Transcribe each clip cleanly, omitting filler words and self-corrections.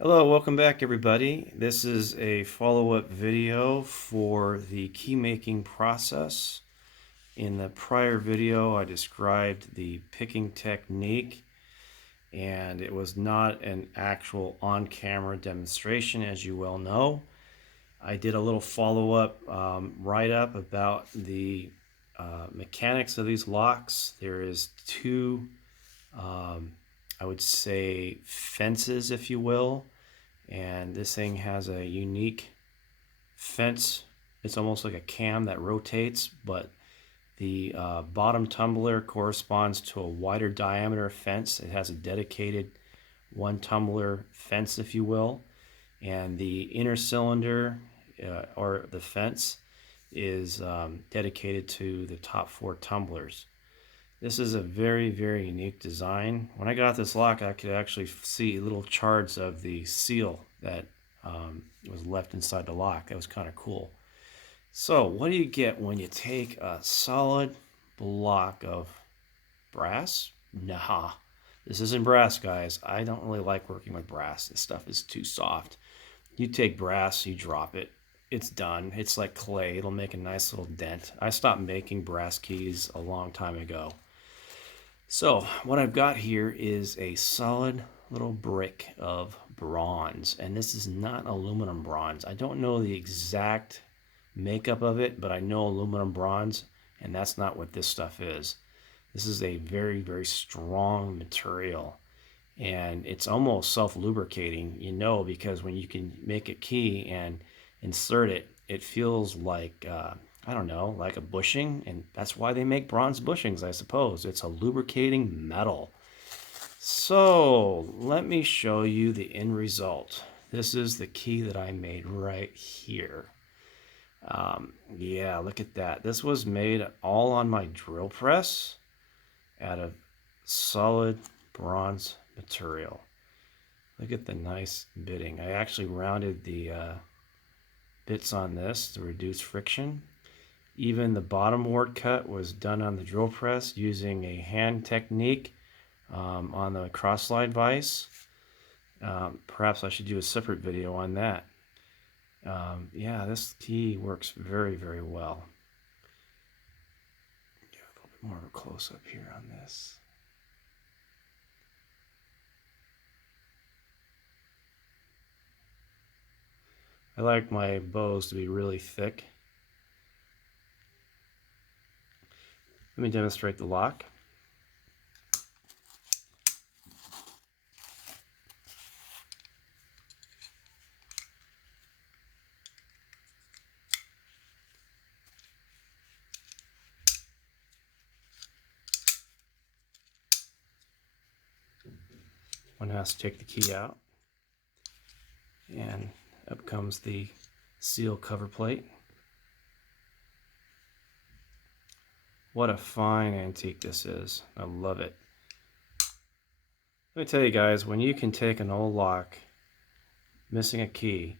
Hello, welcome back everybody. This is a follow-up video for the key making process. In the prior video I described the picking technique, and it was not an actual on-camera demonstration, as you well know. I did a little follow-up write-up about the mechanics of these locks. There is two I would say fences, if you will, and this thing has a unique fence. It's almost like a cam that rotates, but the bottom tumbler corresponds to a wider diameter fence. It has a dedicated one tumbler fence, if you will, and the inner cylinder or the fence is dedicated to the top four tumblers. This is a very, very unique design. When I got this lock, I could actually see little shards of the seal that was left inside the lock. That was kind of cool. So what do you get when you take a solid block of brass? Nah, this isn't brass, guys. I don't really like working with brass. This stuff is too soft. You take brass, you drop it. It's done. It's like clay. It'll make a nice little dent. I stopped making brass keys a long time ago. So what I've got here is a solid little brick of bronze, and this is not aluminum bronze. I don't know the exact makeup of it, but I know aluminum bronze, and that's not what this stuff is. This is a very, very strong material, and it's almost self-lubricating, because when you can make a key and insert it, it feels like I don't know, like a bushing, and that's why they make bronze bushings, I suppose. It's a lubricating metal. So let me show you the end result. This is the key that I made right here. Yeah, look at that. This was made all on my drill press out of solid bronze material. Look at the nice bitting. I actually rounded the bits on this to reduce friction. Even the bottom wart cut was done on the drill press using a hand technique on the cross slide vise. Perhaps I should do a separate video on that. Yeah, this key works very, very well. Get a little bit more of a close-up here on this. I like my bows to be really thick. Let me demonstrate the lock. One has to take the key out, and up comes the seal cover plate. What a fine antique this is. I love it. Let me tell you guys, when you can take an old lock missing a key,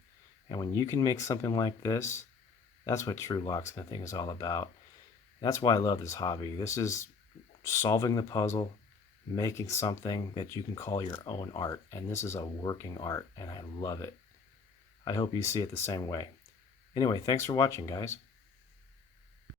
and when you can make something like this, that's what true locksmithing is all about. That's why I love this hobby. This is solving the puzzle, making something that you can call your own art, and this is a working art, and I love it. I hope you see it the same way. Anyway, thanks for watching, guys.